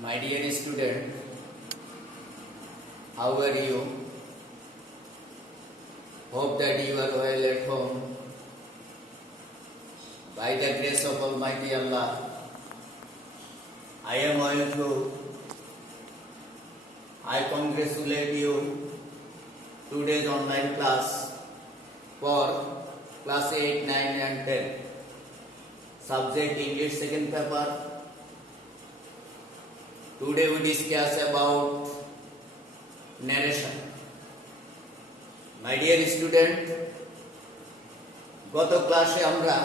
My dear student, how are you? Hope that you are well at home. By the grace of Almighty Allah, I am well too. I congratulate you today's online class for class 8, 9 and 10. Subject English second paper. Today we discuss about narration. My dear student, গত ক্লাসে আমরা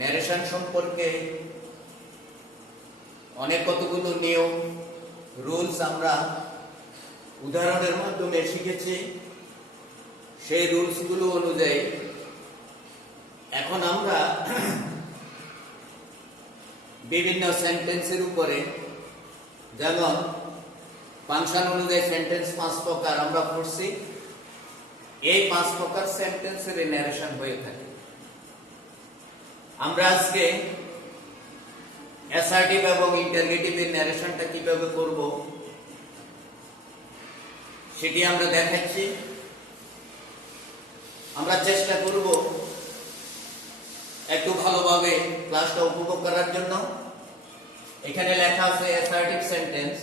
narration সম্পর্কে অনেক কতগুলো নিয়ম রুলস আমরা উদাহরণের মাধ্যমে শিখেছি। সেই রুলসগুলো অনুযায়ী এখন আমরা বিভিন্ন সেন্টেন্সের উপরে, যেমন ফাংশন অনুযায়ী সেন্টেন্স 5 প্রকার আমরা পড়ছি, এই 5 প্রকার সেন্টেন্সের ন্যারেশন হয়ে থাকে। আমরা আজকে অ্যাসার্টিভ এবং ইন্টারগেটিভের ন্যারেশনটা কিভাবে করব সেটি আমরা দেখাচ্ছি। আমরা চেষ্টা করব একটু ভালোভাবে ক্লাসটা উপভোগ করার জন্য। এখানে লেখা আছে অ্যাসার্টিভ সেন্টেন্স,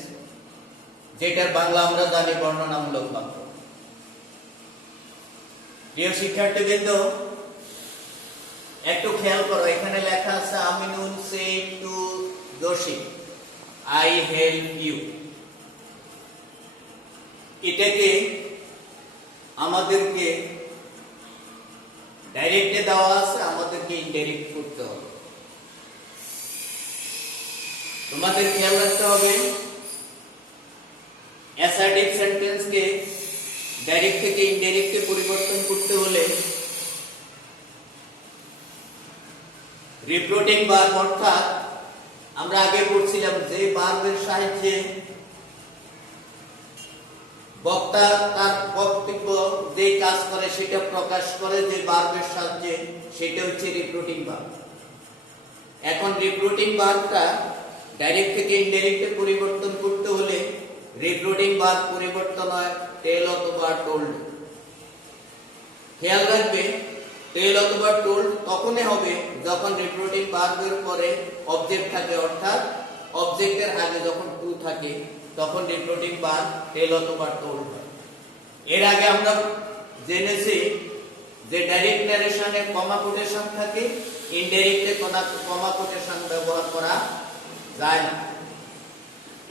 যেটার বাংলা আমরা জানি বর্ণনামূলক বাক্য। প্রিয় শিক্ষার্থীবৃন্দ, একটু খেয়াল করো, এখানে লেখা আছে Aminul said to Jasim, I help you. এটাকে আমাদেরকে ডাইরেক্টে দেওয়া আছে, আমাদেরকে ইনডাইরেক্ট করতে হবে। তোমাদের খেয়াল রাখতে হবে, অ্যাসার্টিভ সেন্টেন্সকে ডাইরেক্ট থেকে ইনডাইরেক্টে পরিবর্তন করতে হলে রিপ্লোটিং ভার্ব, অর্থাৎ আমরা আগে পড়ছিলাম যে ভার্বের সাহায্যে বক্তা তার বক্তব্য যে কাজ করে সেটা প্রকাশ করে, যে ভার্বের সাহায্যে, সেটা হচ্ছে রিপ্লোটিং ভার্ব। এখন রিপ্লোটিং ভার্বটা ডাইরেক্ট থেকে ইনডাইরেক্টে পরিবর্তন করতে হলে রিপ্লোটিং ভার্ব পরিবর্তন হয় টেল অথবা টোল্ড। খেয়াল রাখবে, টেল অথবা টোল্ড তখনই হবে যখন রিপ্লোটিং ভার্বের পরে অবজেক্ট থাকে, অর্থাৎ অবজেক্টের আগে যখন টু থাকে তখন রিপ্লোটিং ভার্ব টেল অথবা টোল্ড হয়। এর আগে আমরা জেনেছি যে ডাইরেক্ট ন্যারেশনে কমা কোটেশন থাকে, ইনডাইরেক্টে কমা কোটেশন ব্যবহার করা যায় না।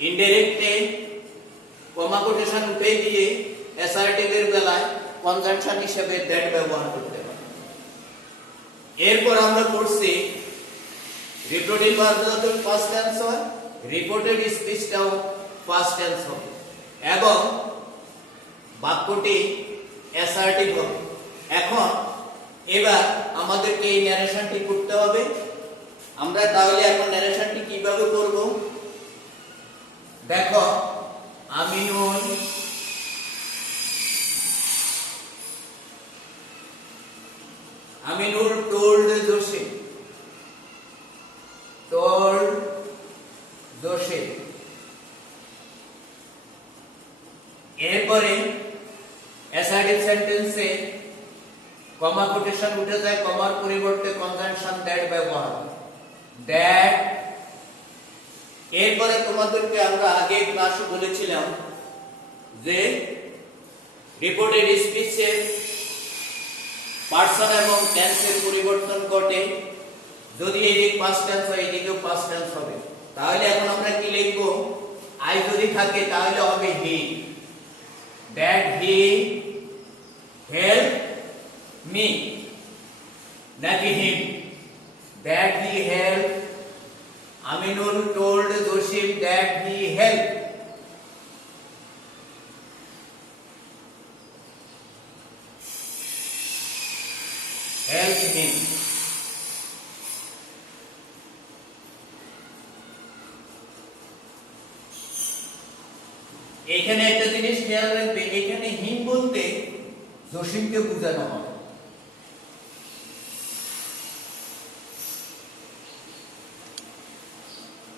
ইনডাইরেক্টে কমা কোটেশন উঠে দিয়ে অ্যাসার্টিভের বেলায় কনজাংশন হিসেবে দ্যাট ব্যবহার করতে পারে। এরপর আমরা পড়ছি রিপ্লোটিং ভার্ব যখন ফার্স্ট টেন্স হয়, রিপোর্টেড স্পিচটাও ফার্স্ট টেন্স হবে এবং বাক্যটি অ্যাসার্টিভ হবে। এখন এবার আমাদেরকে এই ন্যারেশনটি করতে হবে। আমরা তাহলে এখন ন্যারেশনটি কিভাবে করব? দেখো, আমিনুল told জসিম, এরপরে অ্যাসার্টিভ সেন্টেন্সে কমা কোটেশন উঠে যায়, কমার পরিবর্তে কনজাংশন দ্যাট ব্যবহার, দ্যাট। এরপরে তোমাদেরকে আমরা আগে ক্লাসে বলেছিলাম যে রিপোর্টেড স্পিচে পারসন এবং টেন্সের পরিবর্তন ঘটে। যদি এদিক পাস্ট টেন্স হয়, এদিকেও পাস্ট টেন্স হবে। তাহলে এখন আমরা কি লিখব? আই যদি থাকে তাহলে হবে he, that he help me, নাকি him, that he help. Aminul told Jasim that he helped. Help him. এখানে একটা জিনিস খেয়াল রাখবে, এখানে হিম বলতে জসিমকে বোঝানো হয়।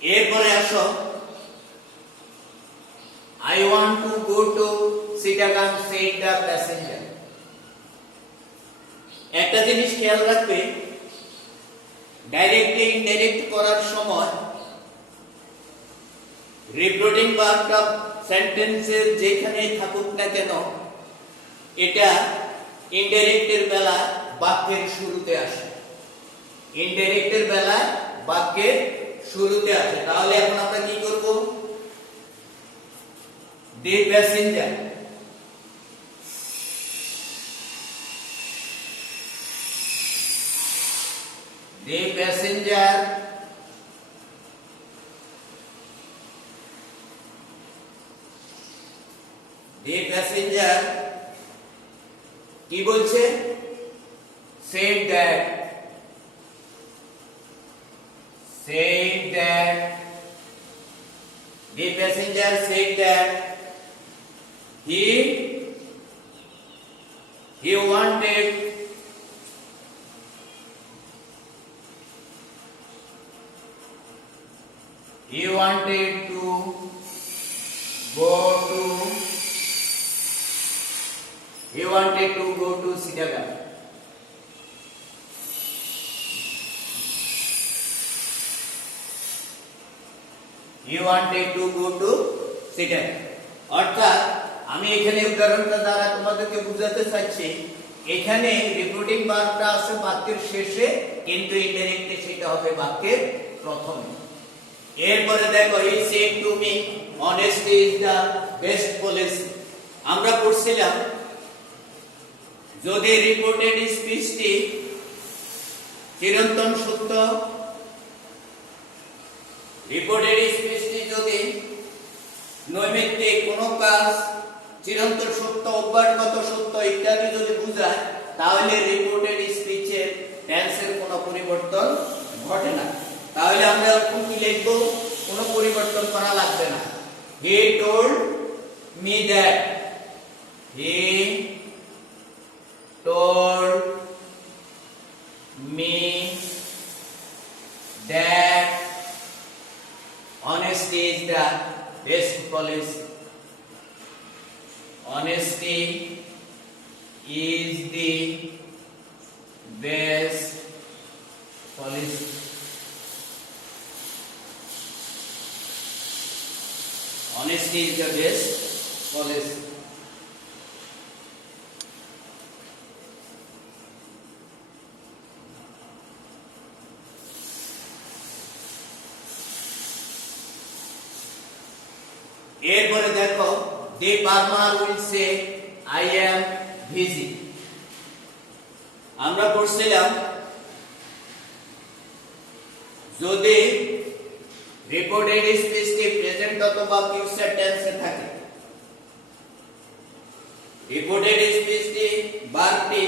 এরপরে আসো I want to go to Chittagong, said the passenger. একটা জিনিস খেয়াল রাখবে, ডাইরেক্ট ইনডাইরেক্ট করার সময় রিপ্রোডিউসিং ভার্বটা সেন্টেন্সের যেখানে থাকুক না কেন এটা ইনডাইরেক্টের বেলা বাক্যের শুরুতে আসে, ইনডাইরেক্টের বেলা বাক্যের শুরুতে আসে। তাহলে এখন আমরা কি করব? The passenger, the passenger কি বলছে? said that the passenger said that he wanted to go to Chittagong. He wanted to go to Chittagong. অর্থাৎ আমি এখানে উদাহরণটা দ্বারা তোমাদেরকে বুঝাতে চাচ্ছি, এখানে রিপ্রোডিউসিং ভার্বটা আছে বাক্যের শেষে, কিন্তু ইনডাইরেক্টলি সেটা হবে বাক্যের প্রথমে। এরপরে দেখো, he said to me honesty is the best policy. আমরা পড়ছিলাম যদি রিপোর্টেড স্পিচটি চিরন্তন সত্য, রিপোর্টেড স্পিচটি যদি নৈমিত্তিক কোনো কাজ চিরন্তন সত্য, অব্যাহত সত্য ইত্যাদি যদি বোঝায়, তাহলে রিপোর্টেড স্পিচের টেন্সের কোনো পরিবর্তন ঘটে না। তাহলে আমরা এখন কি লিখব? কোনো পরিবর্তন করা লাগবে না। He told me that. He told me that honesty is the best policy. Honesty is the best policy. Honesty is the best policy. এরপরে দেখো, the farmer will say I am busy. আমরা পড়ছিলাম যদি রিপোর্টেড স্পিচটি প্রেজেন্ট অথবা ফিউচার টেন্সে থাকে, রিপোর্টেড স্পিচটি ভার্বটি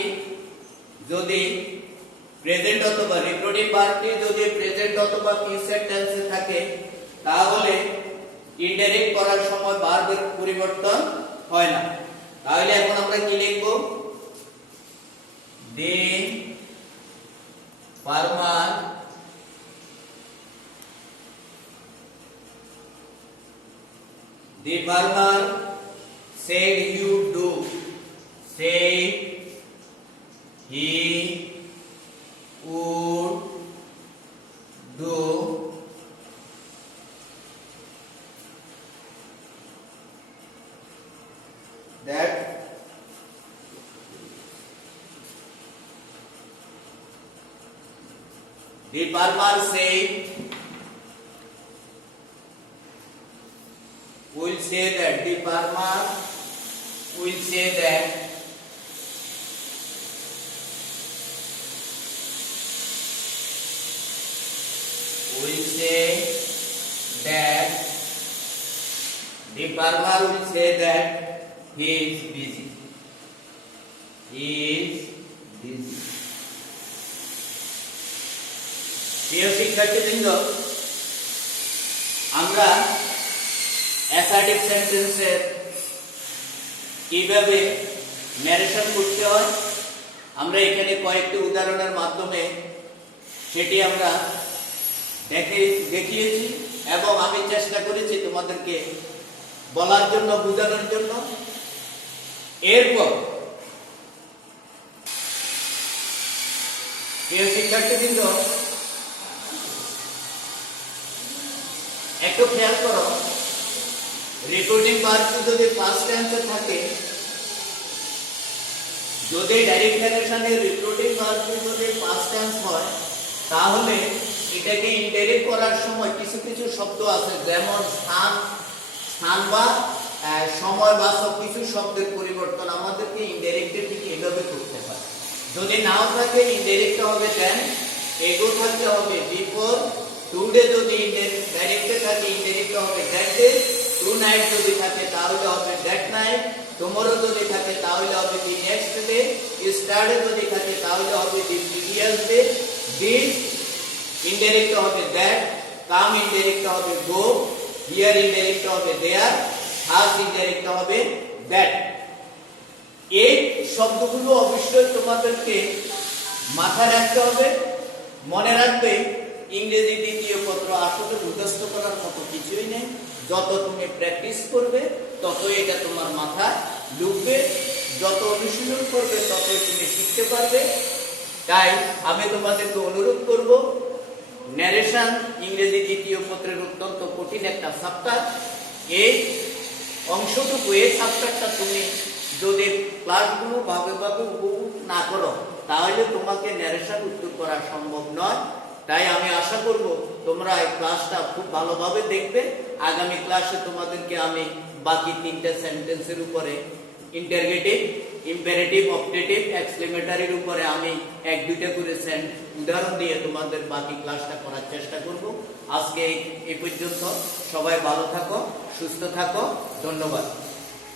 যদি প্রেজেন্ট অথবা রিপোর্টিং ভার্বটি যদি প্রেজেন্ট অথবা ফিউচার টেন্সে থাকে, তাহলে ইনডাইরেক্ট করার সময় ভার্বের পরিবর্তন হয় না। তাহলে এখন আমরা কি লিখব? The farmer said you do. Said he would do. That the farmer said will say that the farmer will say that the farmer will say that he is busy. He is busy. প্রিয় শিক্ষার্থীবৃন্দ, আমরা অ্যাসার্টিভ সেন্টেন্সের কিভাবে ন্যারেশন করতে হয় আমরা এখানে কয়েকটি উদাহরণের মাধ্যমে সেটি আমরা দেখিয়েছি। এবং আমি চেষ্টা করেছি তোমাদেরকে বলার জন্য, বোঝানোর জন্য। এরপর প্রিয় শিক্ষার্থীবৃন্দ, একটু খেয়াল করো, রিপোর্টিং ভার্ব যদি ফার্স্ট টেন্সে থাকে, যদি ডাইরেক্ট ন্যারেশনের রিপোর্টিং ভার্ব যদি ফার্স্ট টেন্স হয়, তাহলে এটাকে ইনডাইরেক্ট করার সময় কিছু কিছু শব্দ আছে, যেমন স্থান বা সময় বাচক কিছু শব্দের পরিবর্তন আমাদেরকে ইনডাইরেক্টে ঠিক এভাবে করতে হয়। যদি নাও থাকে ইনডাইরেক্টে হবে দেন, এগো থাকতে হবে বিফোর, টুডে যদি ডাইরেক্টে থাকে ইনডাইরেক্টে হবে দ্যাট ডে, টু নাইট যদি থাকে তাহলে হবে দ্যাট নাইট, টুমরো যদি থাকে তাহলে হবে দি নেক্সট ডে, ইস্টারডে যদি থাকে তাহলে হবে দি প্রিভিয়াস ডে, দিস ইনডাইরেক্টে হবে দ্যাট, কাম ইনডাইরেক্টে হবে গো, হিয়ার ইনডাইরেক্টে হবে দেয়ার, হাজ ইনডাইরেক্টে হবে দ্যাট। এই শব্দগুলো অবশ্যই তোমাদেরকে মাথায় রাখতে হবে, মনে রাখবে। ইংরেজি দ্বিতীয় পত্র আসলে মুখস্থ করার মতো কিছুই নেই, যত তুমি প্র্যাকটিস করবে ততই এটা তোমার মাথায় ঢুকবে, যত অনুশীলন করবে ততই তুমি শিখতে পারবে। তাই আমি তোমাদেরকে অনুরোধ করব, ন্যারেশন ইংরেজি দ্বিতীয় পত্রের অত্যন্ত কঠিন একটা চ্যাপ্টার। এই অংশটুকু, এই চ্যাপ্টারটা তুমি যদি ক্লাসগুলো ভাবে উপভোগ না করো, তাহলে তোমাকে ন্যারেশন উত্তর করা সম্ভব নয়। তাই আমি আশা করব তোমরা এই ক্লাসটা খুব ভালোভাবে দেখবে। আগামী ক্লাসে তোমাদেরকে আমি বাকি 3টা সেন্টেন্সের উপরে, ইন্টারগেটিভ, ইম্পারেটিভ, অবজেক্টিভ, এক্সক্লেমেটরির উপরে আমি 1-2টা করে উদাহরণ দিয়ে তোমাদের বাকি ক্লাসটা করার চেষ্টা করব। আজকে এই পর্যন্ত। সবাই ভালো থাকো, সুস্থ থাকো, ধন্যবাদ।